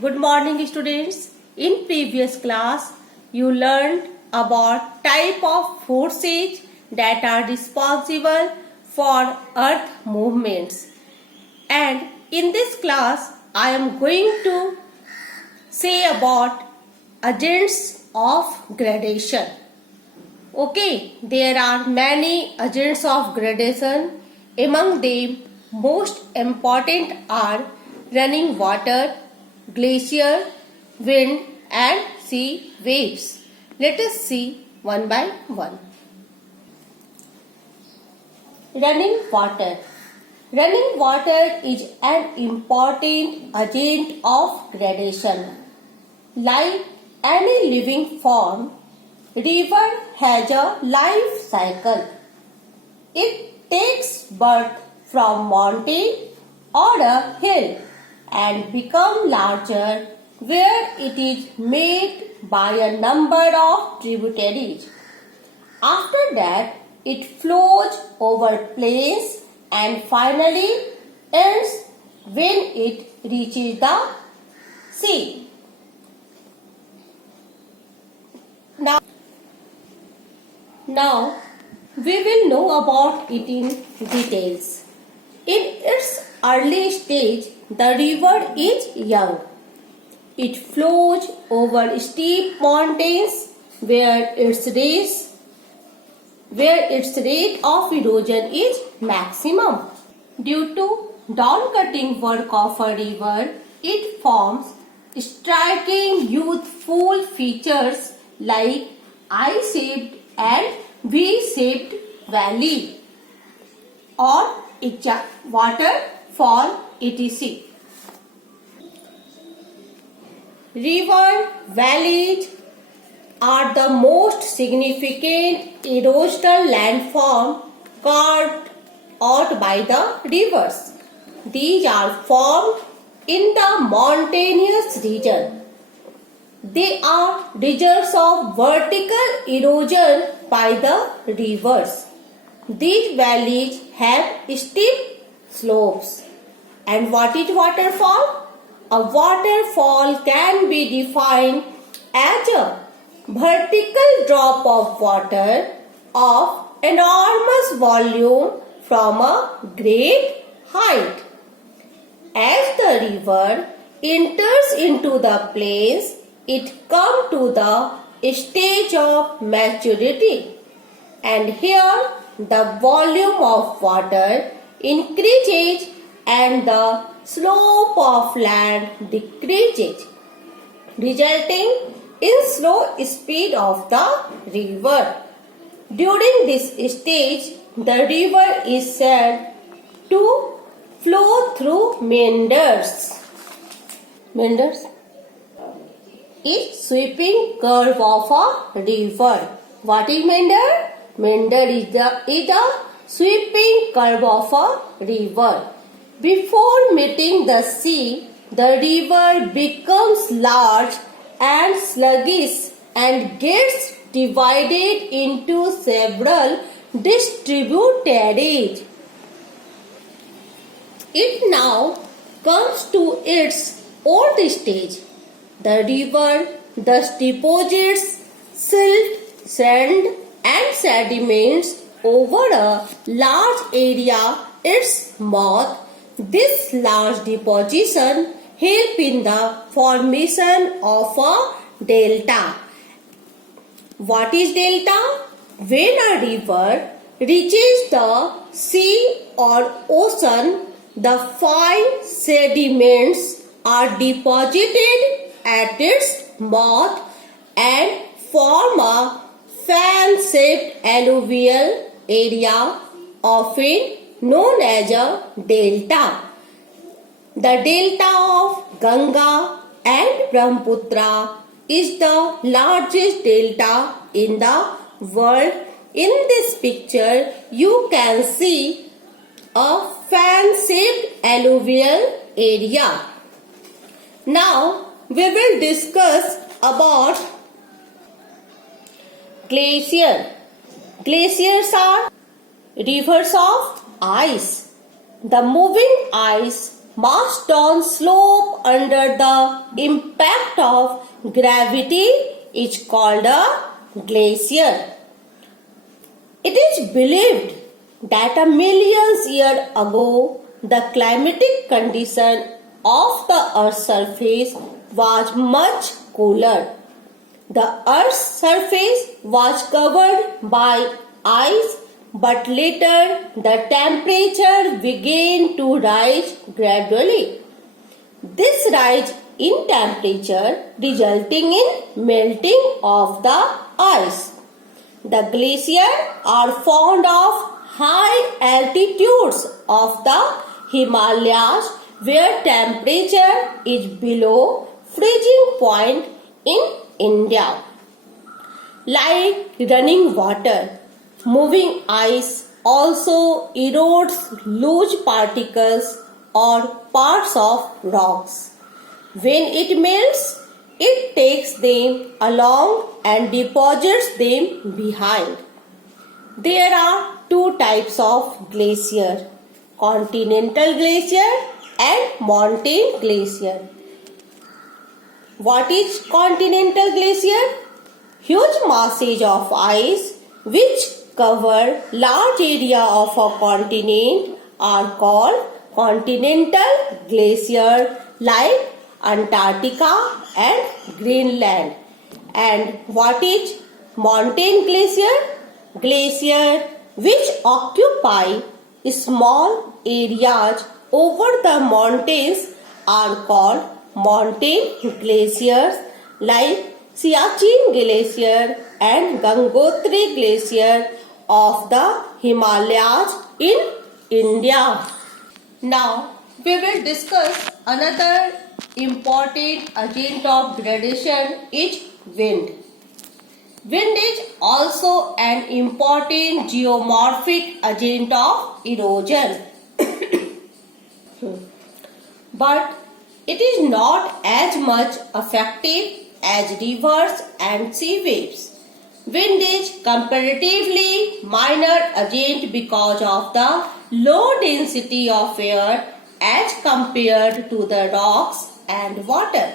Good morning, students. In previous class, you learned about type of forces that are responsible for earth movements. And in this class, I am going to say about agents of gradation. Okay, there are many agents of gradation. Among them, most important are running water, glacier, wind and sea waves. Let us see one by one. Running water. Running water is an important agent of gradation. Like any living form, river has a life cycle. It takes birth from mountain or a hill and become larger where it is made by a number of tributaries. After that, it flows over plains and finally ends when it reaches the sea. Now, we will know about it in details. In its early stage, the river is young. It flows over steep mountains where its rate of erosion is maximum. Due to down-cutting work of a river, it forms striking youthful features like I-shaped and V-shaped valley or waterfall etc. River valleys are the most significant erosional landform carved out by the rivers. These are formed in the mountainous region. They are results of vertical erosion by the rivers. These valleys have steep slopes. And what is waterfall? A waterfall can be defined as a vertical drop of water of enormous volume from a great height. As the river enters into the plains, it comes to the stage of maturity, and here the volume of water increases and the slope of land decreases, resulting in slow speed of the river. During this stage, the river is said to flow through meanders. Meanders is sweeping curve of a river. What is meander? Meander is the sweeping curve of a river. Before meeting the sea, the river becomes large and sluggish and gets divided into several distributaries. It now comes to its old stage. The river thus deposits silt, sand and sediments over a large area. Its mouth, this large deposition help in the formation of a delta. What is delta? When a river reaches the sea or ocean, the fine sediments are deposited at its mouth and form a fan-shaped alluvial area, often known as a delta. The delta of Ganga and Brahmaputra is the largest delta in the world. In this picture, you can see a fan-shaped alluvial area. Now, we will discuss about glacier. Glaciers are rivers of ice. The moving ice marched on slope under the impact of gravity is called a glacier. It is believed that a millions years ago the climatic condition of the Earth's surface was much cooler. The Earth's surface was covered by ice, but later the temperature began to rise gradually. This rise in temperature resulting in melting of the ice. The glaciers are found of high altitudes of the Himalayas where temperature is below freezing point in India. Like running water, moving ice also erodes loose particles or parts of rocks. When it melts, it takes them along and deposits them behind. There are two types of glacier, continental glacier and mountain glacier. What is continental glacier? Huge masses of ice which cover large area of a continent are called continental glacier like Antarctica and Greenland. And what is mountain glacier? Glacier which occupy small areas over the mountains are called mountain glaciers like Siachen Glacier and Gangotri Glacier of the Himalayas in India. Now we will discuss another important agent of gradation is wind. Wind is also an important geomorphic agent of erosion. But it is not as much effective as rivers and sea waves. Wind is comparatively minor agent because of the low density of air as compared to the rocks and water.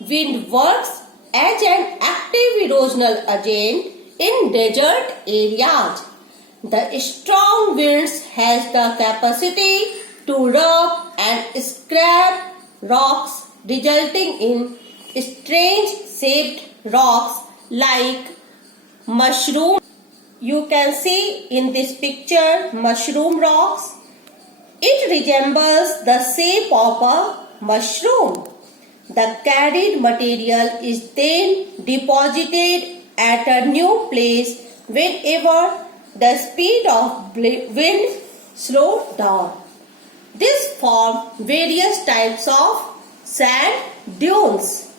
Wind works as an active erosional agent in desert areas. The strong winds has the capacity to rub and scrape rocks resulting in strange shaped rocks like mushroom. You can see in this picture mushroom rocks. It resembles the shape of a mushroom. The carried material is then deposited at a new place whenever the speed of wind slows down. This forms various types of sand dunes.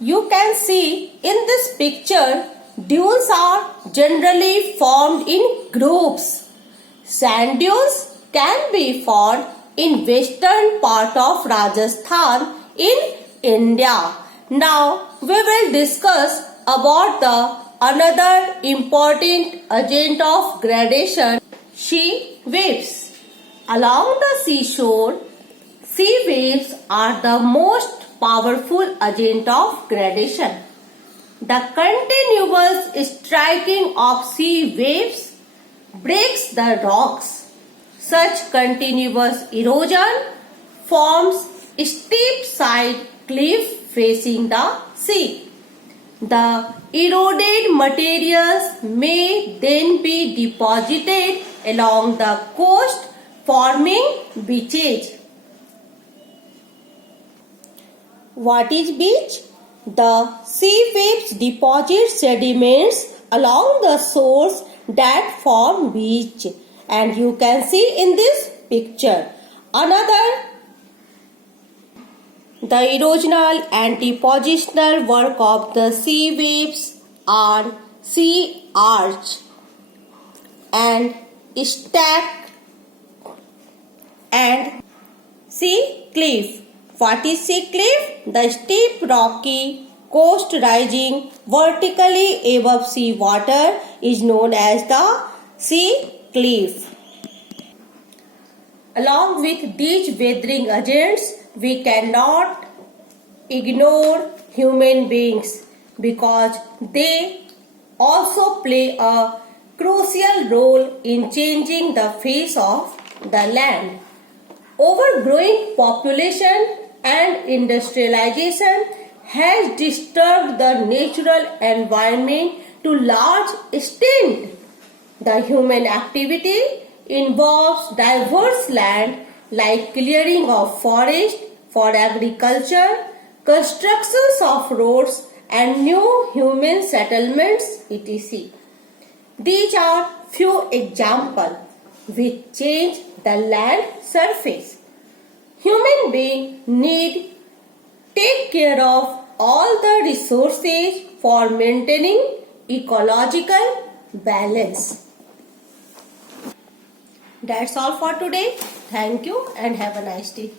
You can see in this picture dunes are generally formed in groups. Sand dunes can be found in western part of Rajasthan in India. Now we will discuss about the another important agent of gradation, sea waves. Along the seashore, sea waves are the most powerful agent of gradation. The continuous striking of sea waves breaks the rocks. Such continuous erosion forms steep side cliff facing the sea. The eroded materials may then be deposited along the coast forming beaches. What is beach? The sea waves deposit sediments along the shores that form beach. And you can see in this picture another the erosional and depositional work of the sea waves are sea arch and stack and sea cliff. What is sea cliff? The steep rocky coast rising vertically above sea water is known as the sea cliff. Along with these weathering agents, we cannot ignore human beings because they also play a crucial role in changing the face of the land. Overgrowing population and industrialization has disturbed the natural environment to large extent. The human activity involves diverse land like clearing of forest for agriculture, constructions of roads and new human settlements etc. These are few examples which change the land surface. Human beings need take care of all the resources for maintaining ecological balance. That's all for today. Thank you and have a nice day.